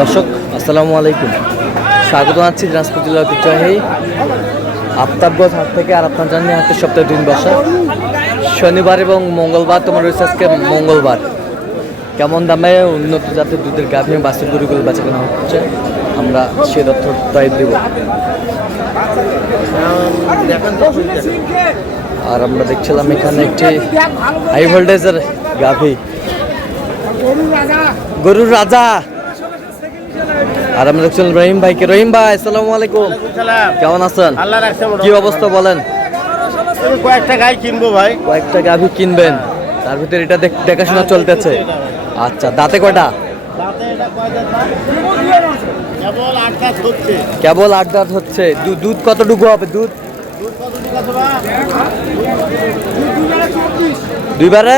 দর্শক আসসালামু আলাইকুম, স্বাগত জানাচ্ছি দিনাজপুর জেলার ঐতিহ্যবাহী আফতাবগঞ্জ হাট থেকে। আর আপনার জানেন হাটের সপ্তাহে 2 দিন বসা, শনিবার এবং মঙ্গলবার। তোমার রয়েছে আজকে মঙ্গলবার। কেমন দামে উন্নত জাতের দুধের গাভী এবং বাছুর গরুগুলো বেচাকেনা হচ্ছে, আমরা সে তথ্যটাই দেব। আর আমরা দেখছিলাম এখানে একটি হাই ভোল্টেজের গাভী, গরুর রাজা। আর আমরা দেখছিলাম রহিম ভাইকে। রহিম ভাই আসসালামু আলাইকুম, কেমন আছেন? কি অবস্থা বলেন? কয়েকটা গাই কিনবো ভাই। কয়েকটা গাভী কিনবেন, তার ভিতরে এটা দেখাশোনা চলতেছে। আচ্ছা, দাঁতে কয়টা? কেবল 8 দাঁত হচ্ছে। দুধ কতটুকু হবে? দুধ দুইবারে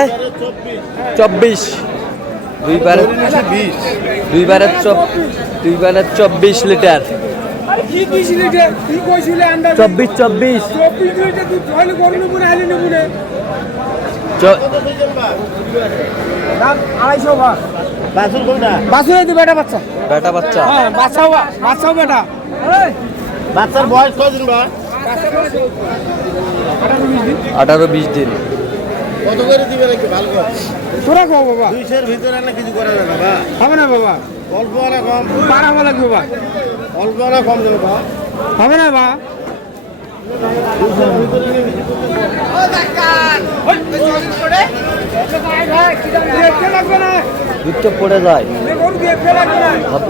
24, দুইবারে 24 লিটার। 24 বেটা বাচ্চা। বাচ্চার বয়স কদিন বা? 18-20 দিন। কত করে দিবে নাকি? ভালো করে তোরা কো বাবা, 200 ভিতরে না কিছু করে না বাবা? হবে না বাবা, অল্প না কম? বাড়াবো লাগবে বাবা, অল্প না কম দেবে বাবা? হবে না বাবা। দুধ তো পড়ে যায়। হবে কত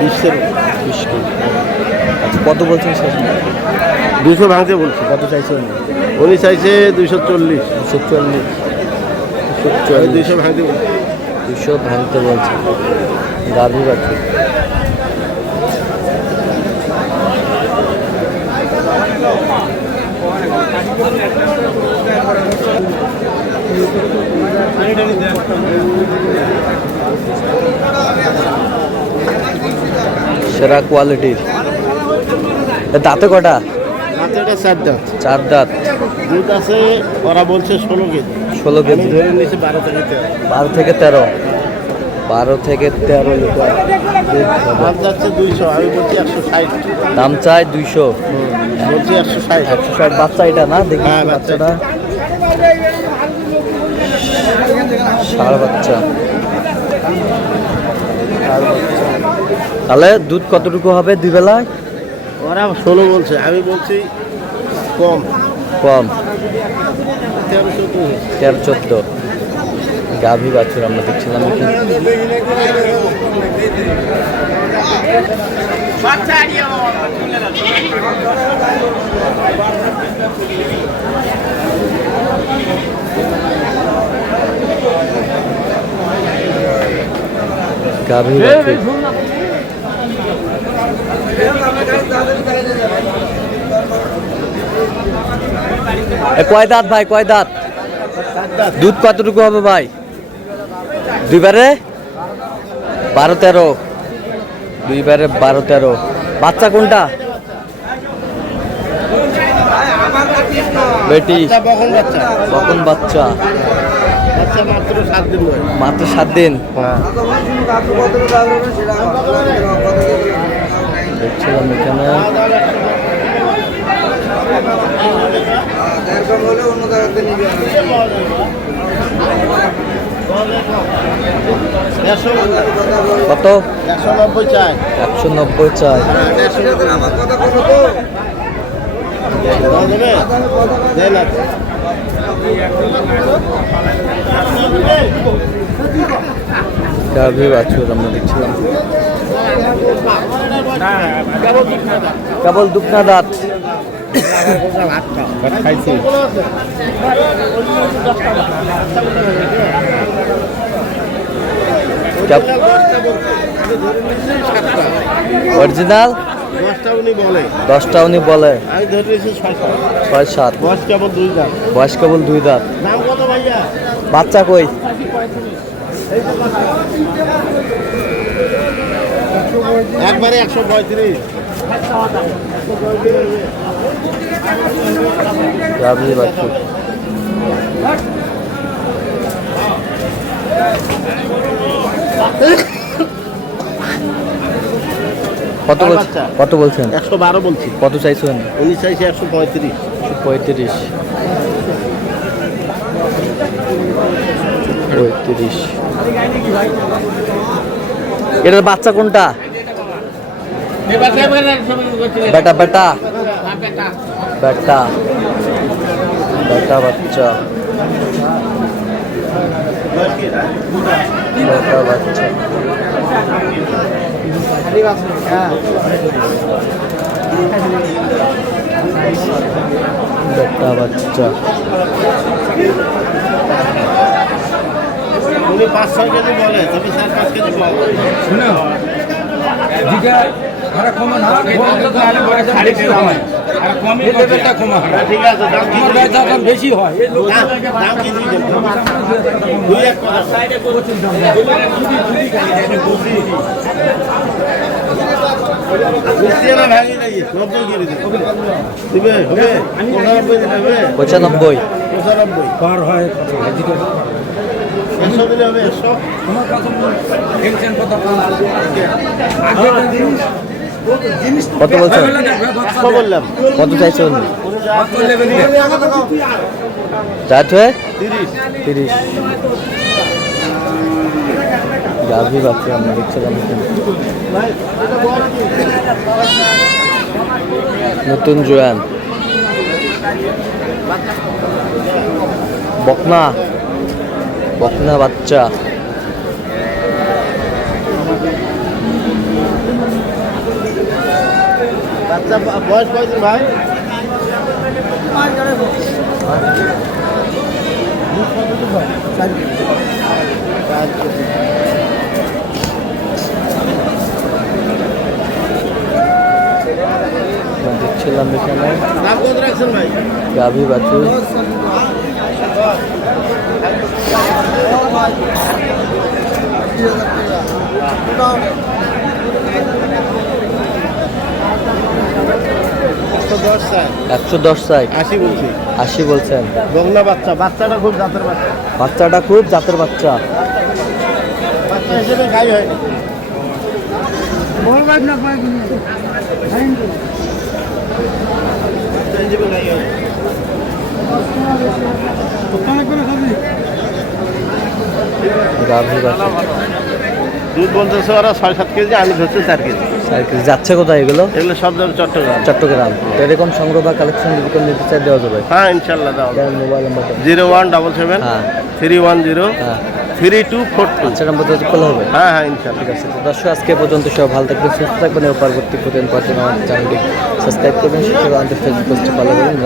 20 কেজি। আচ্ছা, কত বলছেন শেষ? 200 ভাঙতে বলছি। কত চাইছেন? উনি চাইছে 240। 240 ভাঙতে বলছি। 200 ভাঙতে বলছে। গাভী বাচ্চা সেরা কোয়ালিটির। দাঁতে কটা? মাত্রটা 4 দাঁত। 4 দাঁত। দুধ আছে ওরা বলছে 16 কেজি। 16 কেজি ধরে নিয়েছে 12 থেকে 13। 12 থেকে 13 লিটার। দাম যাচ্ছে 200, আমি বলছি 160। দাম চাই 200, বলছি 160। 160। বাচ্চা এটা না? দেখি হ্যাঁ, বাচ্চাটা ষাঁড় বাচ্চা। তাহলে দুধ কতটুকু হবে 2 বেলায়? ওরা 16 বলছে, আমি বলছি কম। 13-14 গাভী বাছুর আমরা দেখছিলাম। গাভী বাছুর কয় দাঁত ভাই? কয় দাঁত? দুধ কতটুকু হবে ভাই? 2 বারে 12-13। 2 বারে 12-13। বাচ্চা কোনটা? বেটি। বকন বাচ্চা। মাত্র 7 দিন। দেখছিলাম এখানে কত? 190 চাই। 190 চাই। গাভী বাছুর আমরা দেখছিলাম। কেবল দুপনা দাঁত। খাইছি। অরিজিনাল 10টা উনি বলে। আমি ধরেছি 6-7। বয়স কেবল 2 দাঁত। বয়স কেবল 2 দাঁত। দাম কত ভাইয়া? বাচ্চা কই? একবারে 135। গাভী বাছুর। কত আর বলছেন? বাচ্চা? কত বলছেন? 112 বলছি। কত চাইছেন? উনি চাইছে 135। 35। 35। এটার বাচ্চা কোনটা? বেটা বেটা বেটা বেটা বাচ্চা, বেটা বাচ্চা। বেটা বাচ্চা। উনি 5-6 কেজি বলে, তবে 4-5 কেজি পাবো। হ্যাঁ, ঠিক আছে, দাম কি দিবেন? বেশি হয় দাম কি দিবেন? 2-1 কথা। মিষ্টি না ভাঙি নাই, 90 কেজি দিবে। হবে? 95 দিলে হবে? 95। 95। পার হয় 100 দিলে হবে, 100? কত বলছেন? 100 বললাম। কত চাইছেন? রাত হয়ে 30। 30। গাভী বাচ্চা আমরা দেখছিলাম এখানে। নতুন জোয়ান বকনা, বকনা বাচ্চা। বাচ্চা বয়স কয়দিন ভাই? দেখছিলাম এখানে দাম কত রাখছেন ভাই? গাভী বাছুর। $110 চাই। 110 চাই। 80 বলছি। 80 বলছেন। বগনা বাচ্চা, বাচ্চাটা খুব জাতের বাচ্চা। বাচ্চাটা খুব জাতের বাচ্চা। বাচ্চা হিসেবে গাই হয়নি। বল ভাই না পাই বাচ্চা হিসেবে গাই হয়নি। গাভী বাছুর। দুধ বলতেছে ওরা 6-7 কেজি, আমি ধরছি 4 কেজি। আর কি যাচ্ছে কোথায় এগুলো? এগুলো সব যাবে চট্টগ্রাম। চট্টগ্রাম। তো এরকম সংগ্রহ বা কালেকশন যদি কোনো নিতে চাই দেওয়া যাবে? হ্যাঁ, ইনশাল্লাহ দাও। মোবাইল নাম্বারটা। 0177 হ্যাঁ 310 হ্যাঁ 3242। আচ্ছা, নাম্বারটা কল হবে। হ্যাঁ হ্যাঁ, ইনশাল্লাহ। ঠিক আছে, তো দর্শক আজকে পর্যন্ত সব ভালো থাকবেন, সুস্থ থাকবেন এবং পরবর্তী প্রতিদিন পর্যন্ত আমার চ্যানেলটি সাবস্ক্রাইব করবেন, সেটা আমাদের ফেসবুক পেজটি ফলো করবেন।